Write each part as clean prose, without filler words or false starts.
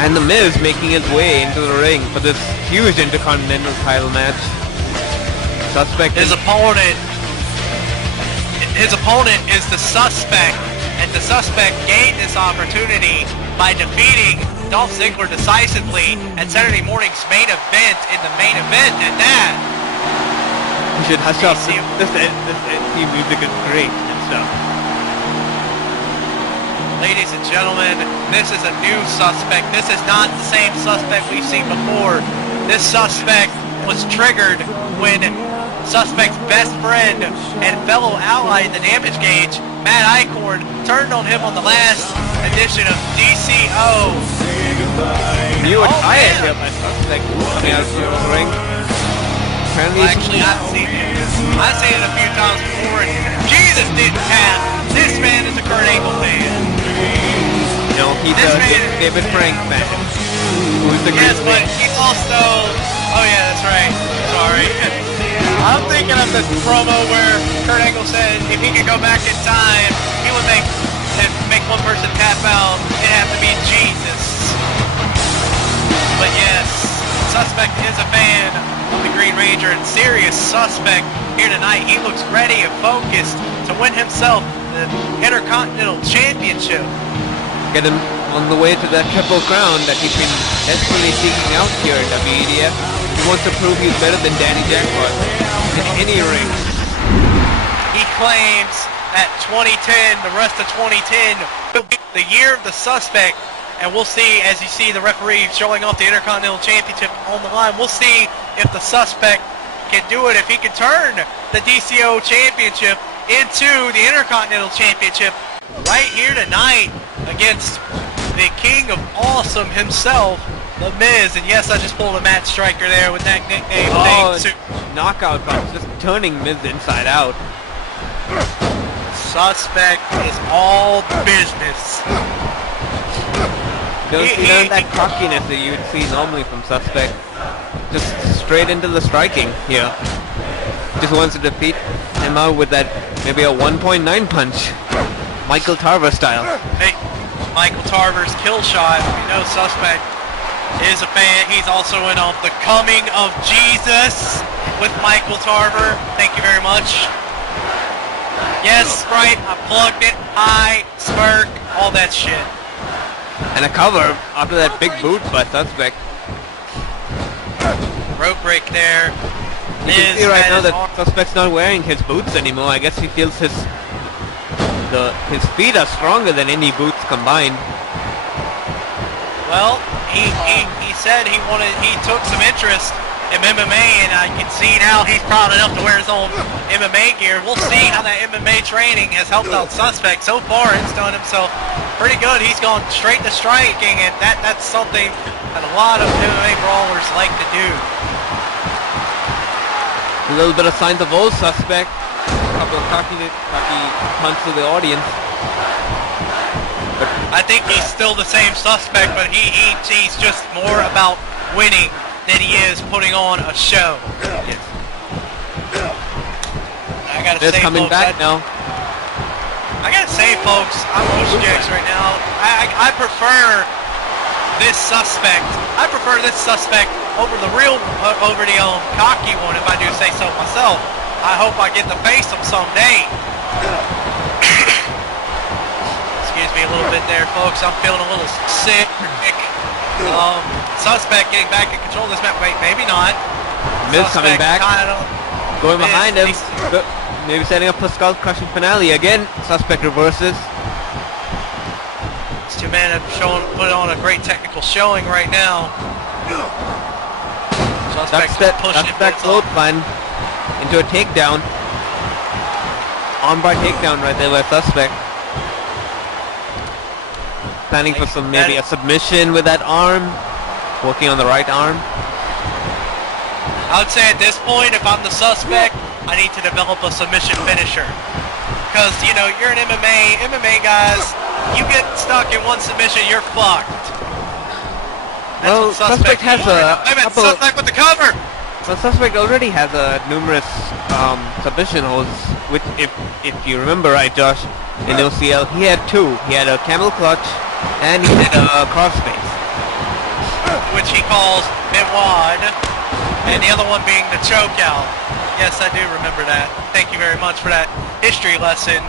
And The Miz making his way into the ring for this huge Intercontinental title match. Suspect. His opponent is the Suspect, and the Suspect gained this opportunity by defeating Dolph Ziggler decisively at Saturday morning's main event in the main event, and that. You should hush up. This theme music is great and stuff. Ladies and gentlemen, this is a new Suspect. This is not the same Suspect we've seen before. This Suspect was triggered when Suspect's best friend and fellow ally in the damage gauge, Matt Eichhorn, turned on him on the last edition of DCO. You would hire him as Suspect coming out of the ring. Actually, I've seen it a few times before, and Jesus didn't have. This man is a Kurt Angle fan. No, he's a David Frank fan. Who's the yes, but he's also... Oh yeah, that's right. Sorry. I'm thinking of this promo where Kurt Angle said if he could go back in time, he would make one person tap out. It'd have to be Jesus. But yes, Suspect is a fan of the Green Ranger and serious Suspect here tonight. He looks ready and focused to win himself the Intercontinental Championship. Get him on the way to that Triple Crown that he's been desperately seeking out here at WEDF. He wants to prove he's better than Danny Jackpot in any ring. He claims that 2010, the rest of 2010, will be the year of the Suspect, and we'll see, as you see the referee showing off the Intercontinental Championship on the line, we'll see if the Suspect can do it, if he can turn the DCO Championship into the Intercontinental Championship right here tonight against the King of Awesome himself, The Miz. And yes, I just pulled a Matt Striker there with that nickname. Knockout punch, just turning Miz inside out. Suspect is all business. Don't see none of that cockiness that you would see normally from Suspect. Just straight into the striking here. Just wants to defeat him out with that, maybe a 1.9 punch. Michael Tarver style. Hey, Michael Tarver's kill shot. We know Suspect is a fan. He's also in on The Coming of Jesus with Michael Tarver. Thank you very much. Yes, right, I plugged it. Hi, smirk, all that shit. And a cover after that big boot by Suspect. Rope break there. You can see right now that Suspect's not wearing his boots anymore. I guess he feels his feet are stronger than any boots combined. Well, he said he took some interest in MMA, and I can see now he's proud enough to wear his own MMA gear. We'll see how that MMA training has helped out Suspect. So far, it's done himself pretty good. He's gone straight to striking, and that's something that a lot of MMA brawlers like to do. A little bit of signs of old Suspect. A couple of cocky punches to the audience. But I think he's still the same Suspect, but he's just more about winning than he is putting on a show. yes. I gotta They're say, coming folks, back now. I gotta say, folks, I'm Ocean Jacks right now. I prefer this Suspect. I prefer this Suspect over the real, over the cocky one, if I do say so myself. I hope I get to face him someday. Excuse me a little bit there, folks. I'm feeling a little sick. Suspect getting back in control of this map. Wait, maybe not. Miz coming back. Going Miz, behind him. Maybe setting up a skull crushing finale again. Suspect reverses. These two men have put on a great technical showing right now. Suspect pushing that clothesline into a takedown. Armbar takedown right there by Suspect. Planning for some, maybe a submission with that arm. Working on the right arm. I would say at this point, if I'm the Suspect, I need to develop a submission finisher. Because, you know, you're an MMA guys, you get stuck in one submission, you're fucked. That's well, Suspect has a couple... Suspect with the cover! Well, Suspect already has numerous submission holds, which, if you remember right, Josh, in OCL, he had two. He had a camel clutch, and he had a crossface. which he calls Midwad, and the other one being the choke out. Yes, I do remember that. Thank you very much for that history lesson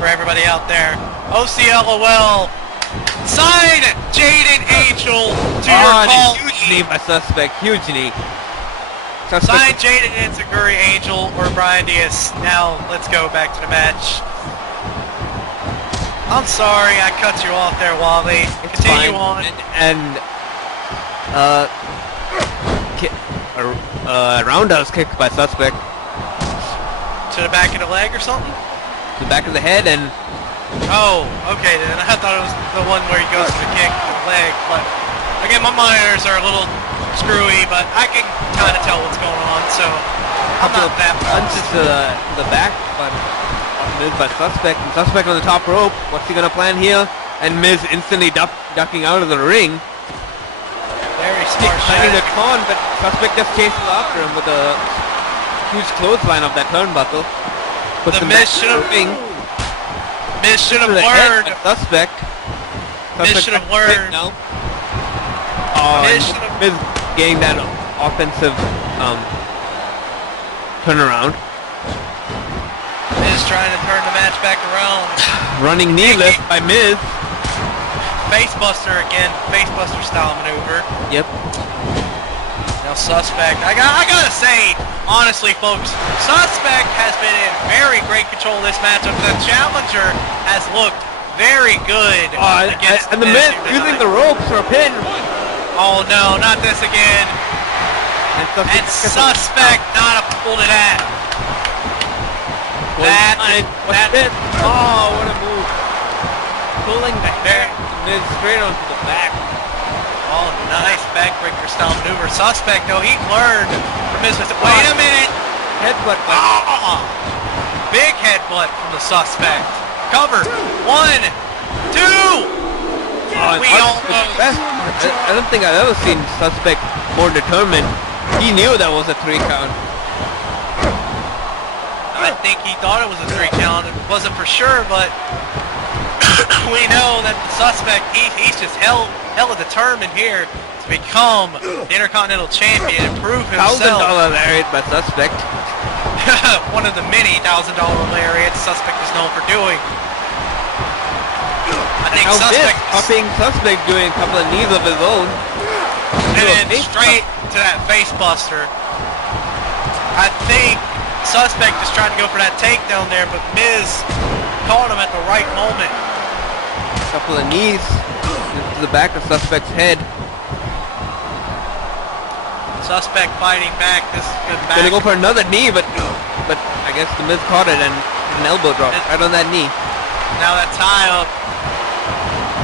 for everybody out there. OCLOL, sign Jaden Angel to your call. Huge knee by Suspect, huge knee. Sign Jaden Enziguri, Angel, or Brian Diaz. Now, let's go back to the match. I'm sorry I cut you off there, Wally. Continue on. Roundhouse kick by Suspect. To the back of the leg or something? To the back of the head and... Oh, okay then. I thought it was the one where he goes to the kick to the leg. But, again, my monitors are a little screwy, but I can kind of tell what's going on, so I'm not that punches to the back, but Miz by Suspect. And Suspect on the top rope. What's he gonna plan here? And Miz instantly ducking out of the ring. Very smart Planning to con, but Suspect just chases after him with a huge clothesline of that turnbuckle. The Miz should have learned. Suspect. Miz should have learned. Now. Oh, Miz getting that offensive turnaround. Miz trying to turn the match back around. Running knee lift by Miz. Facebuster again, facebuster style maneuver. Yep. Now Suspect, I gotta say, honestly folks, Suspect has been in very great control of this matchup. The challenger has looked very good against and the Miz using the ropes for a pin. Oh no, not this again. And Suspect not a pull to that. Oh, what a move. Pulling the hair, Miz straight onto the back. Oh, nice backbreaker style maneuver. Suspect, though, he learned from Miz. Wait a minute. Headbutt. Big headbutt from the Suspect. Cover. 1, 2. We almost. I don't think I've ever seen Suspect more determined. He knew that was a 3 count. I think he thought it was a 3 count. It wasn't for sure, but we know that the Suspect, he's just hella determined here to become the Intercontinental Champion and prove himself. $1,000 lariat by Suspect. One of the many $1,000 lariats Suspect is known for doing. I think Suspect doing a couple of knees of his own. And then straight to that face buster. I think Suspect is trying to go for that takedown there, but Miz caught him at the right moment. Couple of knees to the back of Suspect's head. Suspect fighting back. This is good back. Gonna go for another knee, but I guess the Miz caught it and an elbow drop right on that knee. Now that tie up.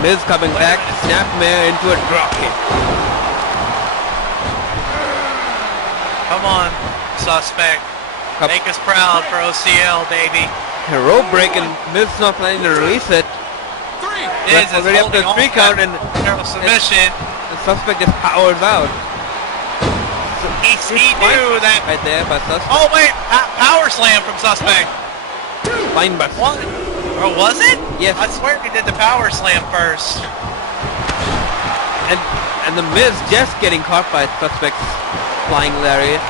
Miz coming back, snapmare into a drop kick. Come on, Suspect. Make us proud for OCL, baby. A rope break and Miz not planning to release it. Miz is already up to 3 count and submission. The Suspect just powers out. He knew that right there by Suspect. Oh wait, power slam from Suspect. Fine by what? Or was it? Yes. I swear he did the power slam first. And the Miz just getting caught by Suspect's flying lariat.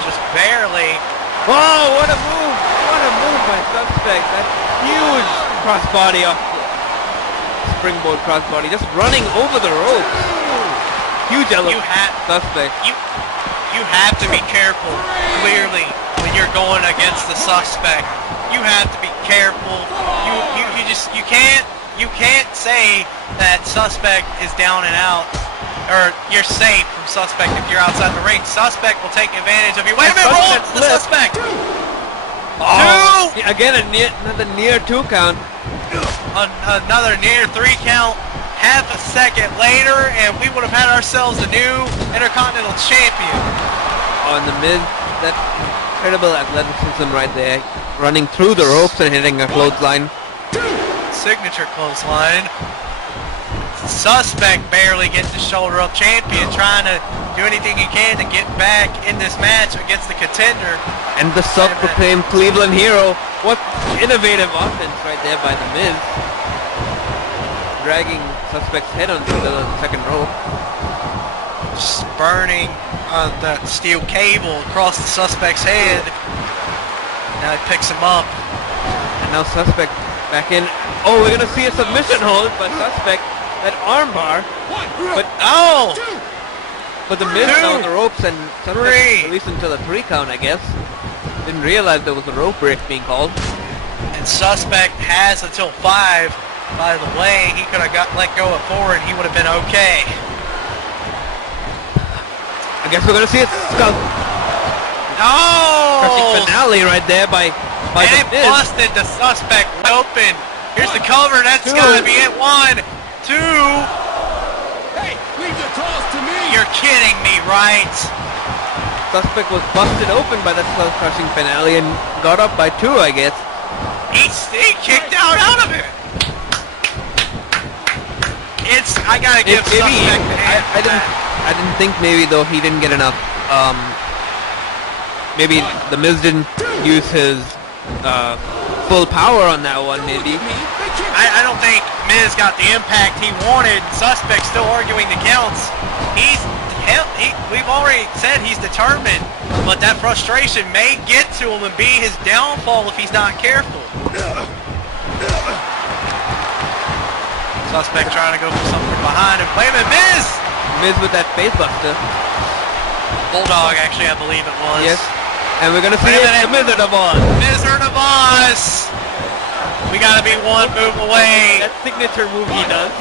Just barely. Oh, what a move! What a move by Suspect. That huge crossbody off the springboard crossbody, just running over the ropes. Huge element. Suspect. You have to be careful, clearly, when you're going against the Suspect. You have to be careful. You can't say that Suspect is down and out, or you're safe from Suspect if you're outside the ring. Suspect will take advantage of you. Wait a minute, roll to the Suspect. Oh, again another near 2 count. Another near 3 count. Half a second later, and we would have had ourselves a new Intercontinental Champion. On the Miz, that incredible athleticism right there, running through the ropes and hitting a clothesline. Signature clothesline. Suspect barely gets the shoulder up champion, trying to do anything he can to get back in this match against the contender. And the self-proclaimed Cleveland hero. What innovative offense right there by the Miz. Dragging Suspect's head onto the second rope. Just burning the steel cable across the Suspect's head. Now he picks him up. And now Suspect back in. Oh, we're gonna see a submission hold by Suspect. That armbar. But Oh! but the Miz Two. on the ropes and Suspect Three. released until a 3 count, I guess. Didn't realize there was a rope break being called. And Suspect has until 5. By the way, he could have got let go at 4 and he would have been okay. I guess we're gonna see a skull crushing No! finale right there by And the it Miz. busted the Suspect open. Here's the cover. That's Two. gotta be it. 1, 2. Hey, leave the toss to me. You're kidding me, right? Suspect was busted open by that skull crushing finale and got up by 2, I guess. He kicked out of it. I gotta give Maybe Suspect the hand for that. I didn't think maybe though he didn't get enough. Maybe the Miz didn't use his full power on that one. Maybe. I don't think Miz got the impact he wanted. Suspect still arguing the counts. We've already said he's determined, but that frustration may get to him and be his downfall if he's not careful. Suspect trying to go for something behind him. Wait a minute, Miz! Miz with that face buster. Bulldog, actually, I believe it was. Yes. And we're gonna see Wait a it. minute. The Miz of the Boss. Wizard of Oz! We gotta be one move away. That signature move he does.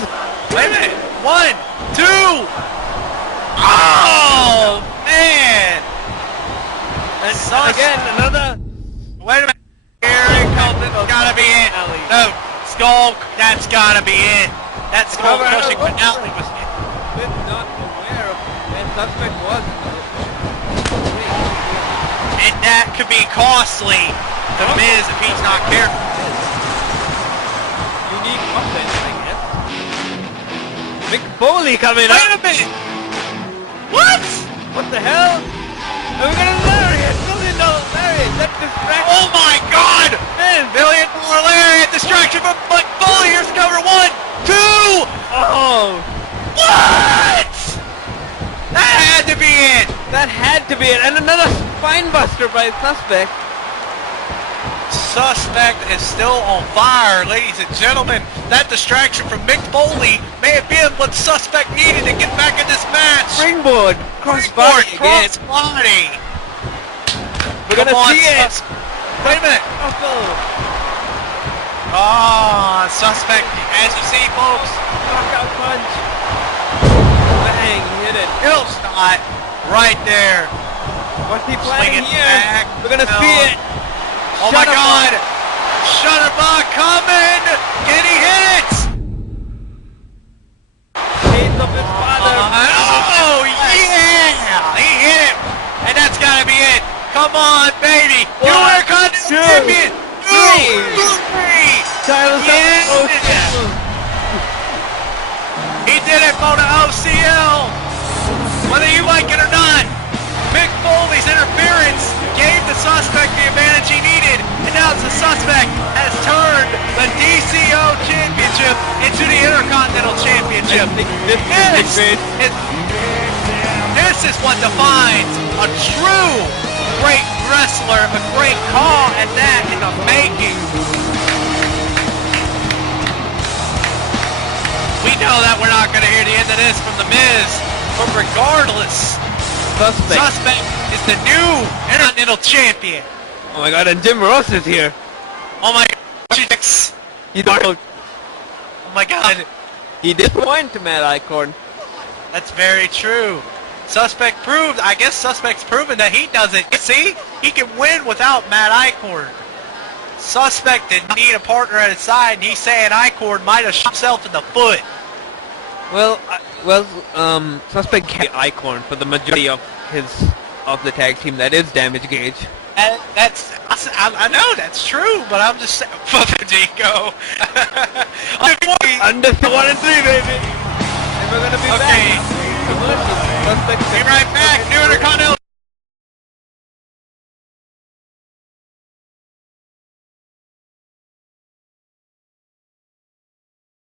Wait a minute. 1, 2. Oh, man. And Again, another. Wait a minute. Here it comes. It's gotta be it. No. Skull. That's gotta be it. That skull crushing finale was it. Miz not aware of where Suspect was. And that could be costly to Miz if he's not careful. Unique offense, I guess. Mick Foley coming up. Wait a minute. What? What the hell? And we're gonna lariat. $1 million lariat. That distraction. Oh my God! Miz. $1 million lariat distraction from Mick Foley. Here's cover 1, 2. Oh. What? That had to be it. That had to be it. And another spine buster by Suspect. Suspect is still on fire, ladies and gentlemen. That distraction from Mick Foley may have been what Suspect needed to get back in this match. Springboard. Crossbody again. Crossbody. We're gonna see it. Wait a minute. Oh, Suspect, as you see, folks. Knockout punch. Bang, hit it. Hill shot right there. What's he Swing planning it here? back. We're gonna No. see it. Oh my Shutterbug. God. Shutterbug coming. Can he hit it? Chains of his father. Oh, yeah! He hit it! And that's gotta be it! Come on, baby! You One, Intercontinental two, champion! three. Titles Yes. up. OCL. He did it for the OCL! Whether you like it or not, Mick Foley's interference gave the Suspect the advantage he needed, and now the Suspect has turned the DCO Championship into the Intercontinental Championship. This is what defines a true great wrestler, a great call at that in the making. We know that we're not going to hear the end of this from The Miz, but regardless, Suspect is the new Intercontinental Champion. Oh my God, and Jim Ross is here. Oh my God. Oh my God. He did point to Matt Icorn. That's very true. Suspect proved, I guess Suspect's proven that he doesn't. See, he can win without Matt Icorn. Suspect didn't need a partner at his side, and he's saying Icorn might have shot himself in the foot. Well, Suspect carried Icorn for the majority of the tag team. That is Damage Gauge. I know that's true, but I'm just saying. Fucking Jingo. Undefeated 1 and 3, baby. And we're gonna be back. Be right back. New Intercontinental